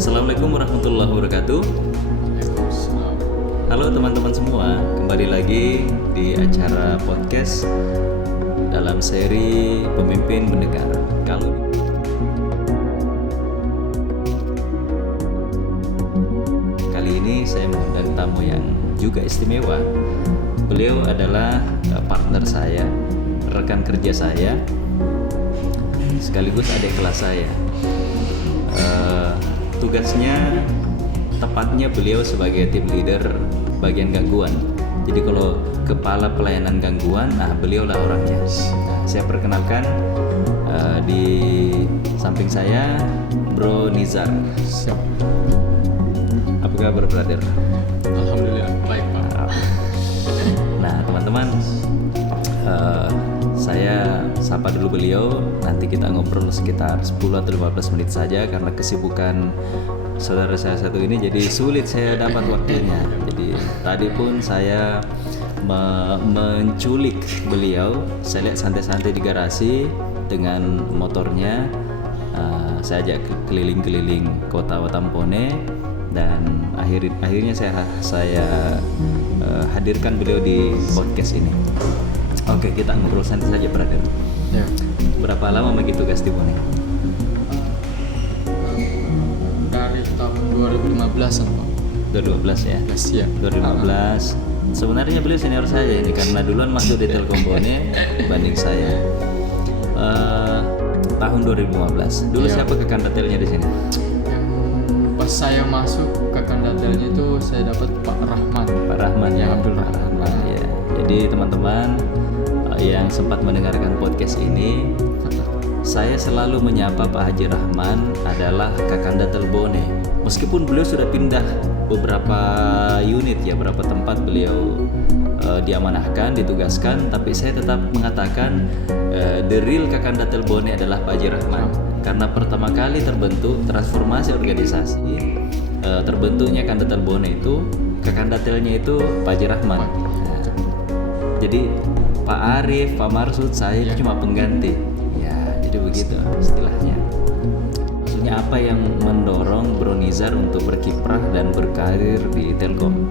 Assalamualaikum warahmatullahi wabarakatuh. Halo teman-teman semua, kembali lagi di acara podcast dalam seri Pemimpin Bernegara. Kali ini saya mengundang tamu yang juga istimewa. Beliau adalah partner saya, rekan kerja saya, sekaligus adik kelas saya. Tugasnya tepatnya beliau sebagai tim leader bagian gangguan. Jadi kalau kepala pelayanan gangguan, beliau lah orangnya. Saya perkenalkan, di samping saya Bro Nizar. Siap. Apa kabar brother? Alhamdulillah baik Pak. Nah teman-teman, saya sapa dulu beliau. Nanti kita ngobrol sekitar 10 atau 15 menit saja karena kesibukan saudara saya satu ini jadi sulit saya dapat waktunya. Jadi tadi pun saya menculik beliau. Saya lihat santai-santai di garasi dengan motornya. Saya ajak keliling-keliling kota Watampone dan akhirnya saya hadirkan beliau di podcast ini. Oke, kita ngobrol santai saja brother. Ya. Berapa lama bagi tugas di Bone? Dari tahun 2015 Pak. 2012 ya? Ya. 2015. Sebenarnya beliau senior saya ini karena duluan masuk di Telkom Bone banding saya. Tahun 2015. Dulu Ya. siapa kekandatelnya di sini? Yang pas saya masuk ke kandatelnya itu saya dapat Pak Rahman. Pak Rahman ya, Abdul Pak Rahman ya. Jadi teman-teman yang sempat mendengarkan podcast ini, saya selalu menyapa Pak Haji Rahman adalah Kakanda Telbone. Meskipun beliau sudah pindah beberapa unit ya, beberapa tempat beliau diamanahkan, ditugaskan, tapi saya tetap mengatakan the real Kakanda Telbone adalah Pak Haji Rahman. Karena pertama kali terbentuk transformasi organisasi, terbentuknya Kakanda Telbone itu, Kakanda Telnya itu Pak Haji Rahman. Jadi Pak Arif, Pak Marsud, saya itu cuma pengganti. Ya, jadi begitu istilahnya. Maksudnya apa yang mendorong Bro Nizar untuk berkiprah dan berkarir di Telkom?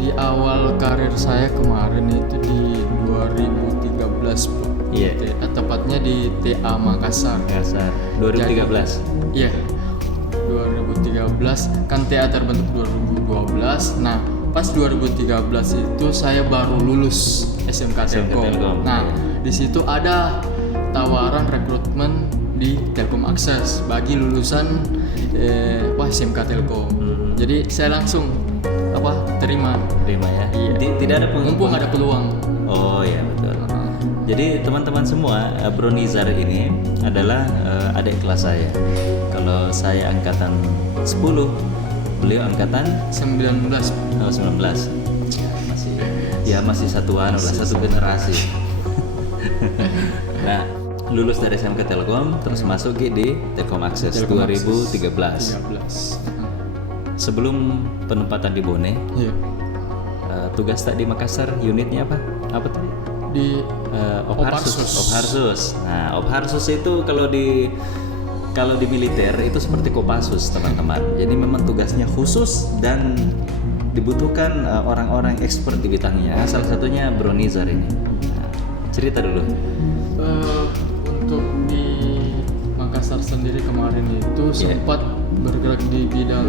Di awal karir saya kemarin itu di 2013 Pak. Iya. Tepatnya di TA Makassar. Makassar 2013. Iya. 2013 kan TA terbentuk 2012. Nah, pas 2013 itu saya baru lulus SMK Telkom. Nah, di situ ada tawaran rekrutmen di Telkom Akses bagi lulusan SMK Telkom. Jadi saya langsung terima ya. Iya. Tidak ada mumpung ada peluang. Oh ya betul. Jadi teman-teman semua, Bro Nizar ini adalah adik kelas saya. Kalau saya angkatan 10, beliau angkatan 19. 19. Masih satuan lah, satu generasi. Nah, lulus dari SMK Telkom terus masuk di Telkom Akses 2013. Sebelum penempatan di Bone, Iya. tugas tak di Makassar, unitnya apa? Apa tadi? Di Opharsus. Nah, Opharsus itu kalau di militer itu seperti Kopassus teman-teman. Jadi memang tugasnya khusus dan dibutuhkan orang-orang expert di bidangnya. Salah satunya Bro Nizar ini. Nah, cerita dulu. Untuk di Makassar sendiri kemarin itu sempat bergerak di bidang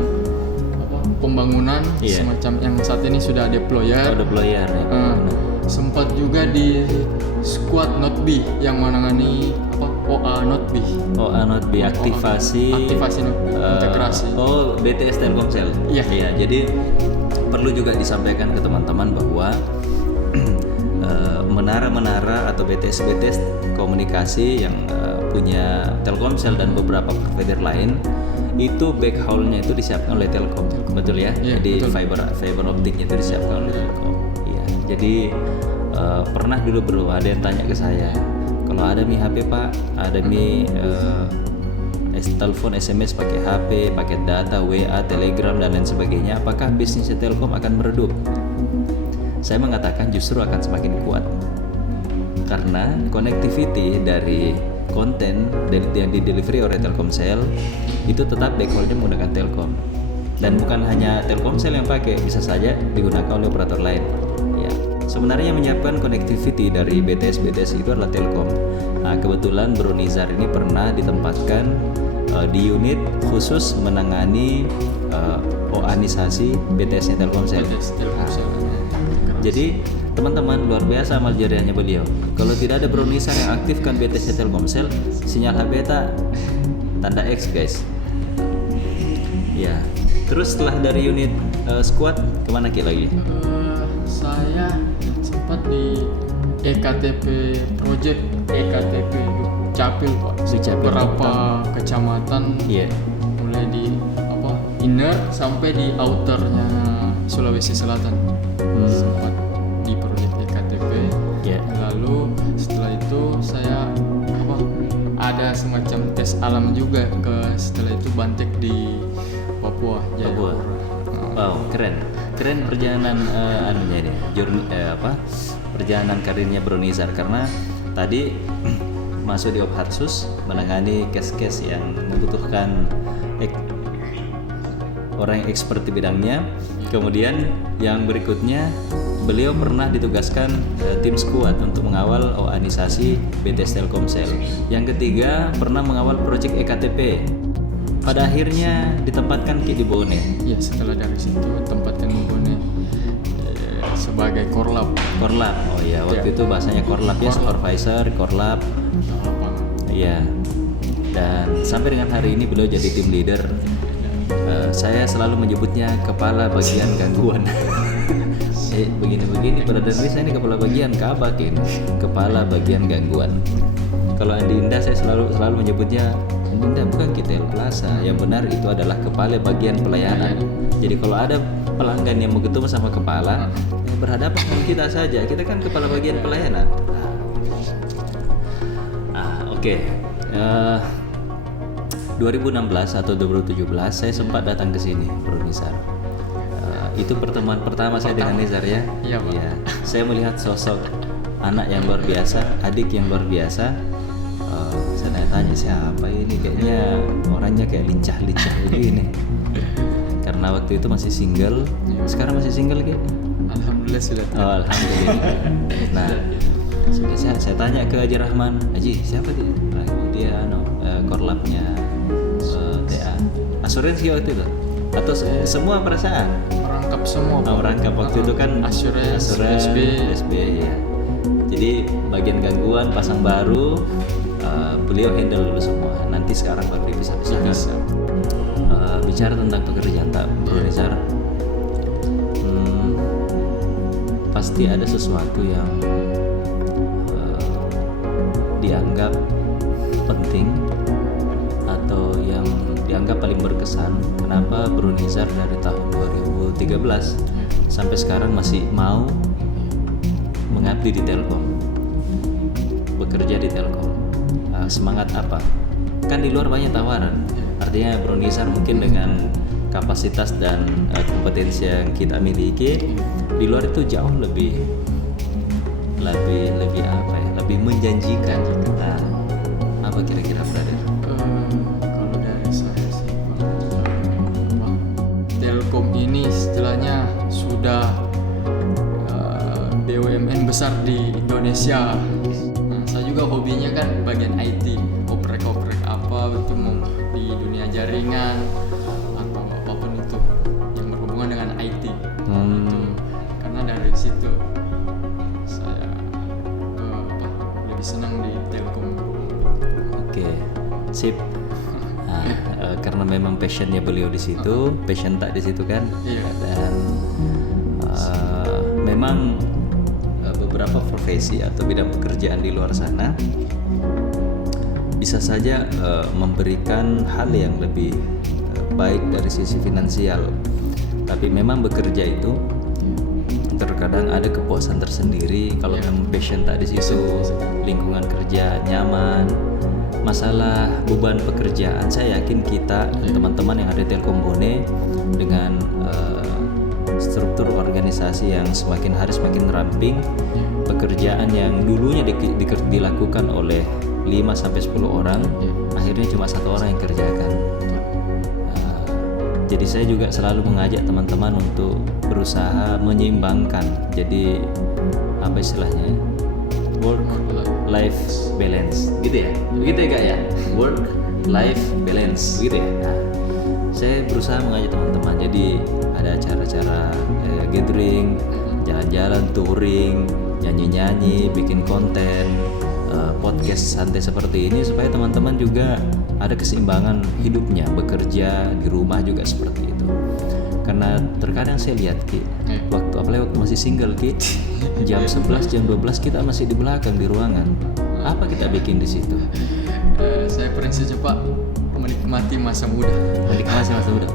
pembangunan semacam yang saat ini sudah deployer. Deployer ya. Sempat juga di squad Not B yang menangani OA Not B. OA Not B, aktivasi Not B, integrasi. BTS Telkomsel. Iya. Jadi perlu juga disampaikan ke teman-teman bahwa menara-menara atau BTS komunikasi yang punya Telkomsel dan beberapa provider lain itu backhaulnya itu disiapkan oleh Telkom, betul ya? Jadi betul. fiber optiknya itu disiapkan oleh Telkom. Iya. Jadi pernah dulu bro ada yang tanya ke saya, kalau ada Mi HP Pak, ada Mi telepon SMS pakai HP, pakai data, WA, Telegram dan lain sebagainya, apakah bisnisnya Telkom akan meredup? Saya mengatakan justru akan semakin kuat karena connectivity dari konten yang di delivery oleh Telkomsel itu tetap backhaulnya menggunakan Telkom. Dan bukan hanya Telkomsel yang pakai, bisa saja digunakan oleh operator lain. Ya, sebenarnya yang menyiapkan connectivity dari BTS itu adalah Telkom. Nah, kebetulan Bro Nizar ini pernah ditempatkan di unit khusus menangani oanisasi BTS-nya Telkomsel. Jadi teman-teman, luar biasa amal jariahnya beliau. Kalau tidak ada Bro Nizar yang aktifkan BTS-nya Telkomsel, sinyal HP tanda X guys. Ya. Terus setelah dari unit squad kemana Ki lagi? Saya sempat di EKTP project EKTP Capil Pak. Di Capil, Beberapa kecamatan, mulai di inner sampai di outernya Sulawesi Selatan. Sempat di project EKTP. Lalu setelah itu saya ada semacam tes alam juga setelah itu Bantek di Papua. Wow, keren perjalanan perjalanan karirnya Bro Nizar, karena tadi masuk di Ophatsus menangani case-case yang membutuhkan orang yang expert di bidangnya. Kemudian yang berikutnya beliau pernah ditugaskan tim squad untuk mengawal oanisasi BTS Telkomsel. Yang ketiga pernah mengawal proyek EKTP. Pada akhirnya ditempatkan di Bone. Ya, setelah dari situ tempatkan di Bone sebagai korlap. Oh iya, waktu itu bahasanya korlap ya, supervisor, korlap. Iya. Dan sampai dengan hari ini beliau jadi tim leader. Saya selalu menyebutnya kepala bagian gangguan. Begini pada dasarnya ini kepala bagian kabak ini, kepala bagian gangguan. Kalau Andi Indah saya selalu menyebutnya Andi bukan Kitel Plaza, yang benar itu adalah kepala bagian pelayanan. Jadi kalau ada pelanggan yang mau ketemu sama kepala, berhadapan dengan kita saja, kita kan kepala bagian pelayanan. Oke. 2016 atau 2017 saya sempat datang ke sini, Bro Nizar. Itu pertemuan pertama saya dengan Nizar ya. Iya, Pak. Ya, saya melihat sosok anak yang luar biasa, adik yang luar biasa. Saya tanya siapa ini, kayaknya orangnya kayak lincah-lincah begini. Karena waktu itu masih single. Sekarang masih single kayak? Alhamdulillah sudah. Oh, alhamdulillah. Nah, saya tanya ke Haji Rahman, Haji siapa dia? Nah, dia korlapnya TA. Asuransi waktu itu atau semua perasaan? Merangkap semua. Merangkap waktu itu kan asuransi SB ya. Jadi bagian gangguan pasang baru beliau handle dulu semua. Nanti sekarang baru dipisah-pisahkan. Bicara tentang pekerjaan tak Bro Nizar, pasti ada sesuatu yang dianggap penting atau yang dianggap paling berkesan. Kenapa Bro Nizar dari tahun 2013 sampai sekarang masih mau mengabdi di Telkom, bekerja di Telkom? Semangat apa? Kan di luar banyak tawaran. Artinya Bro Nizar mungkin dengan kapasitas dan kompetensi yang kita miliki di luar itu jauh lebih apa ya? Lebih menjanjikan. Nah, apa kira-kira brother? Kalau dari saya sih, Telkom ini istilahnya sudah BUMN besar di Indonesia. Nah, saya juga hobinya kan bagian IT, oprek-oprek apa itu mau di dunia jaringan atau apapun itu yang berhubungan dengan IT. Itu karena dari situ saya lebih senang di Telkom. Oke, sip. Nah, karena memang passionnya beliau di situ, passion tak di situ kan? Iya. Dan memang beberapa profesi atau bidang pekerjaan di luar sana bisa saja memberikan hal yang lebih baik dari sisi finansial, tapi memang bekerja itu terkadang ada kepuasan tersendiri kalau memang passion tak di situ, lingkungan kerja nyaman. Masalah beban pekerjaan, saya yakin kita dan teman-teman yang ada di Telkom Bone dengan struktur organisasi yang semakin hari semakin ramping, pekerjaan yang dulunya dilakukan oleh sampai 10 orang, akhirnya cuma 1 orang yang kerjakan. Jadi saya juga selalu mengajak teman-teman untuk berusaha menyeimbangkan. Jadi apa istilahnya? Work life balance, gitu ya? Begitu ya Kak ya? Work life balance, gitu ya? Nah, saya berusaha mengajak teman-teman. Jadi ada acara-acara gathering, jalan-jalan, touring, nyanyi-nyanyi, bikin konten, podcast santai seperti ini supaya teman-teman juga ada keseimbangan hidupnya, bekerja di rumah juga seperti itu. Karena terkadang saya lihat Ki, apalagi waktu masih single Ki, jam 11, jam 12 kita masih di belakang di ruangan. Apa kita bikin di situ? Saya prinsipnya Pak, menikmati masa muda. Menikmati masa muda.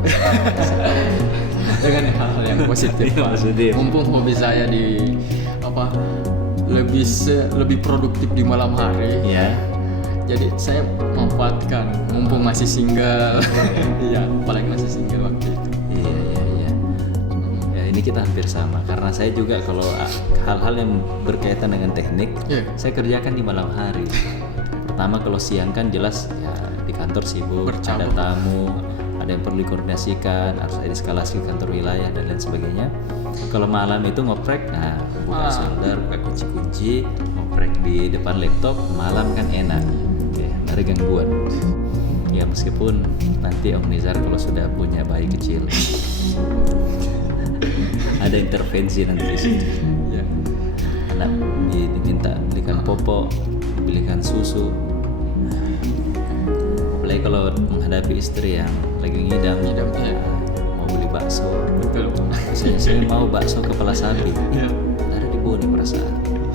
Dengan hal-hal yang positif Pak. Mumpung hobi saya lebih produktif di malam hari. Ya. Jadi saya manfaatkan mumpung masih single. Iya, apalagi masih single waktu itu. Iya. Ya ini kita hampir sama karena saya juga kalau hal-hal yang berkaitan dengan teknik, saya kerjakan di malam hari. Pertama kalau siang kan jelas ya di kantor sibuk, ada tamu, ada yang perlu dikoordinasikan, harus ada eskalasi kantor wilayah dan lain sebagainya. Kalau malam itu ngoprek, buka solder, buka kunci-kunci, ngoprek di depan laptop, malam kan enak, ada gangguan. Ya meskipun nanti Om Nizar kalau sudah punya bayi kecil, ada intervensi nanti di sini. Ya. Anak diminta belikan popok, belikan susu. Apalagi kalau menghadapi istri yang lagi ngidam mau beli bakso. Betul. Saya mau bakso kepala sapi. Ada di Bone perasaan.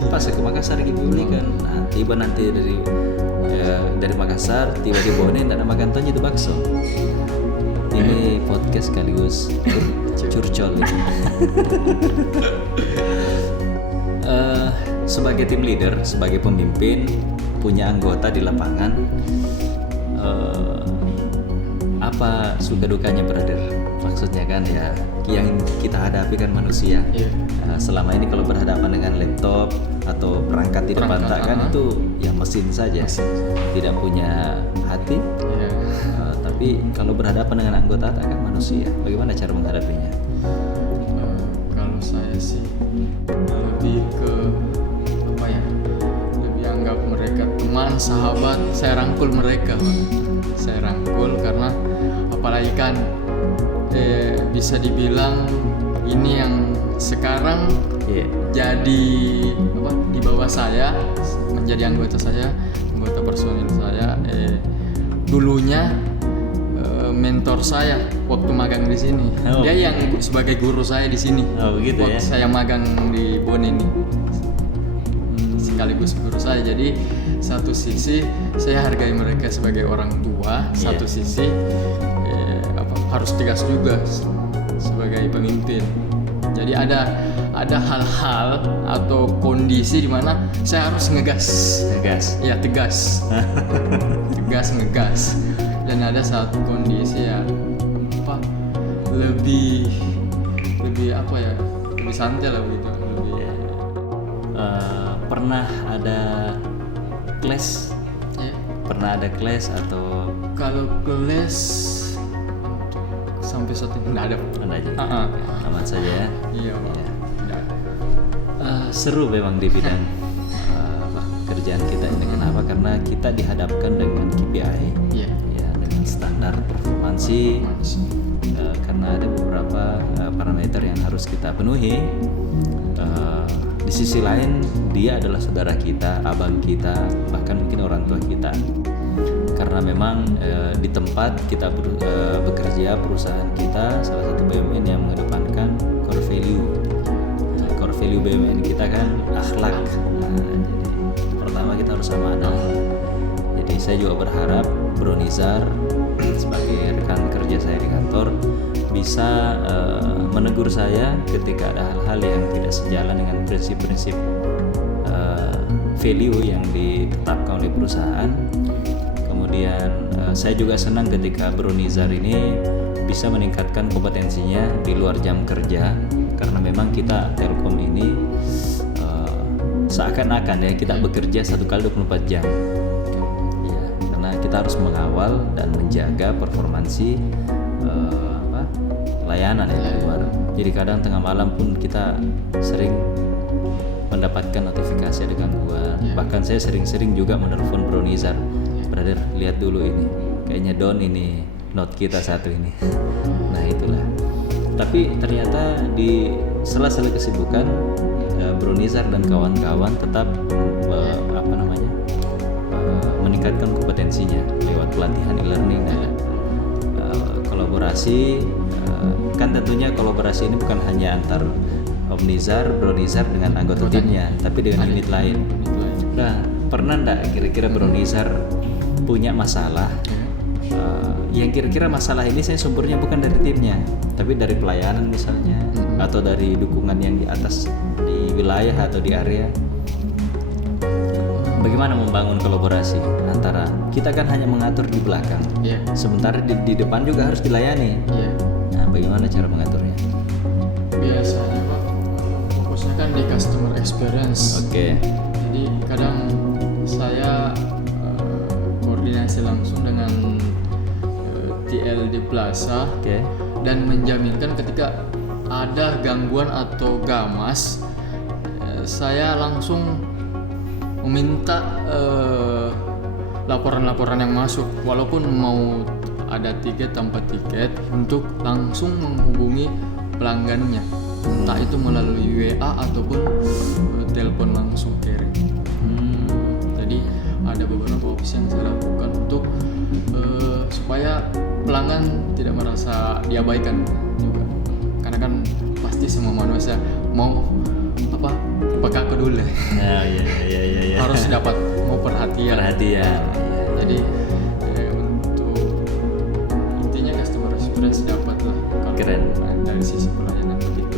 Pas ke Makassar gitu belikan. Nah, tiba nanti dari Makassar tiba di Bone tidak ada makan tonnya itu bakso. Ini podcast sekaligus curcol. Sebagai tim leader, sebagai pemimpin, punya anggota di lapangan, apa suka dukanya brother? Maksudnya kan ya yang kita hadapi kan manusia. Selama ini kalau berhadapan dengan laptop atau perangkat di depan tak kan itu ya mesin saja, tidak punya hati. Tapi kalau berhadapan dengan anggota tak kan manusia. Bagaimana cara menghadapinya? Kalau saya sih lebih ke lebih anggap mereka teman, sahabat. Saya rangkul mereka, saya rangkul karena apalagi kan bisa dibilang ini yang sekarang jadi di bawah saya, menjadi anggota personil saya. Dulunya mentor saya waktu magang di sini. Dia yang sebagai guru saya di sini. Begitu waktu ya. Saya magang di Bone ini sekaligus guru saya. Jadi satu sisi saya hargai mereka sebagai orang tua, satu sisi harus tegas juga sebagai pemimpin. Jadi ada hal-hal atau kondisi di mana saya harus ngegas. Ya tegas. Ngegas. Dan ada satu kondisi lebih santai lah begitu. Pernah ada clash? Pernah ada clash atau? Kalau clash sampai saat ini nggak ada. Aman saja ya. Iya. Seru memang di bidang kerjaan kita ini. Kenapa? Karena kita dihadapkan dengan KPI, dengan standar performansi. Karena ada beberapa parameter yang harus kita penuhi. Di sisi lain dia adalah saudara kita, abang kita, bahkan mungkin orang tua kita. Karena memang di tempat kita bekerja, perusahaan kita salah satu BUMN yang mengedepankan core value. Core value BUMN kita kan akhlak. Jadi pertama kita harus amanah. Jadi saya juga berharap Bro Nizar sebagai rekan kerja saya di kantor bisa menegur saya ketika ada hal-hal yang tidak sejalan dengan prinsip-prinsip value yang ditetapkan oleh perusahaan. Kemudian saya juga senang ketika Bro Nizar ini bisa meningkatkan kompetensinya di luar jam kerja, karena memang kita Telkom ini seakan-akan ya kita bekerja 1 kali 24 jam. kita harus mengawal dan menjaga performansi layanan ya di luar. Jadi kadang tengah malam pun kita sering mendapatkan notifikasi ada gangguan. Bahkan saya sering-sering juga menelpon Bro Nizar, brother lihat dulu ini, kayaknya down ini note kita satu ini. Nah itulah. Tapi ternyata di sela-sela kesibukan Bro Nizar dan kawan-kawan tetap meningkatkan kompetensinya lewat pelatihan e-learning dan kolaborasi. Kan tentunya kolaborasi ini bukan hanya antar Om Nizar, Bro Nizar dengan anggota timnya, tapi dengan unit lain. Nah, pernah enggak kira-kira Bro Nizar punya masalah yang kira-kira masalah ini saya sumbernya bukan dari timnya, tapi dari pelayanan misalnya, atau dari dukungan yang di atas di wilayah atau di area? Bagaimana membangun kolaborasi antara kita kan hanya mengatur di belakang, sementara di depan juga harus dilayani. Nah, bagaimana cara mengaturnya? Biasanya Pak, fokusnya kan di customer experience. Jadi kadang saya koordinasi langsung dengan TL di Plaza dan menjaminkan ketika ada gangguan atau gamas, saya langsung meminta laporan-laporan yang masuk, walaupun mau ada tiket tanpa tiket, untuk langsung menghubungi pelanggannya, entah itu melalui WA ataupun telepon langsung carry. Jadi ada beberapa opsi yang saya lakukan untuk supaya pelanggan tidak merasa diabaikan juga, karena kan pasti semua manusia mau peka peduli. Harus dapat mau perhatian. Jadi untuk intinya customer experience dapat lah. Keren. Dari sisi pelayanan begitu.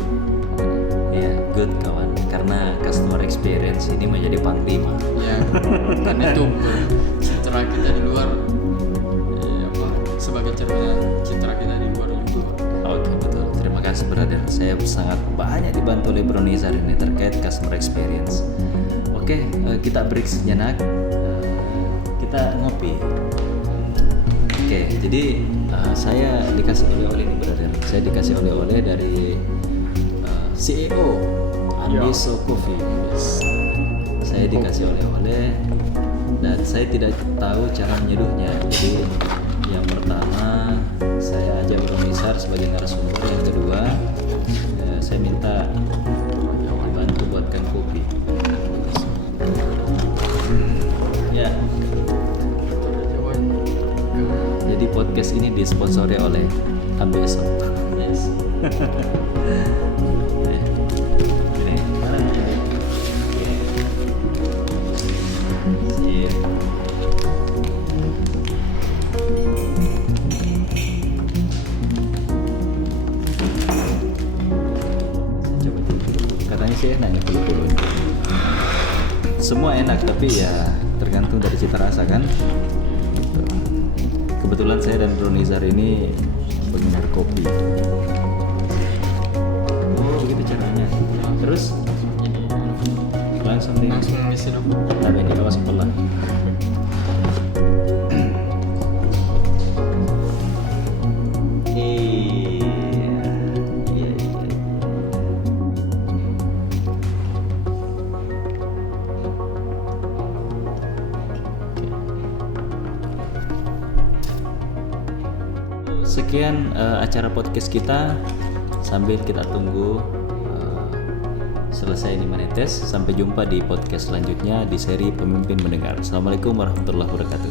Ya, good kawan. Karena customer experience ini menjadi panglima. Ya, karena itu citra kita di luar, sebagai citra kita di luar juga. Oke, betul. Terima kasih brother. Saya sangat banyak dibantu oleh Bro Nizar ini terkait customer experience. Oke, kita break sejenak. Kita ngopi. Oke, jadi saya dikasih oleh-oleh nih brother. Saya dikasih oleh-oleh dari CEO Ambiso Coffee. Saya dikasih oleh-oleh dan saya tidak tahu cara menyeduhnya. Jadi yang pertama saya ajak Bro Nizar sebagai narasumber. Yang kedua saya minta dibantu buatkan kopi. Ya. Jadi podcast ini disponsori oleh Ambiso. Ini mana ini? Iya. Katanya sih enak nih puluh-puluh. Semua enak tapi ya tergantung dari cita rasa kan. Kebetulan saya dan Bro Nizar ini penggemar kopi. Oh begitu caranya. Terus langsung ngisi dulu. Tapi ini langsung pelan. Sekian acara podcast kita. Sambil kita tunggu selesai ini menetes. Sampai jumpa di podcast selanjutnya di seri Pemimpin Mendengar. Assalamualaikum warahmatullahi wabarakatuh.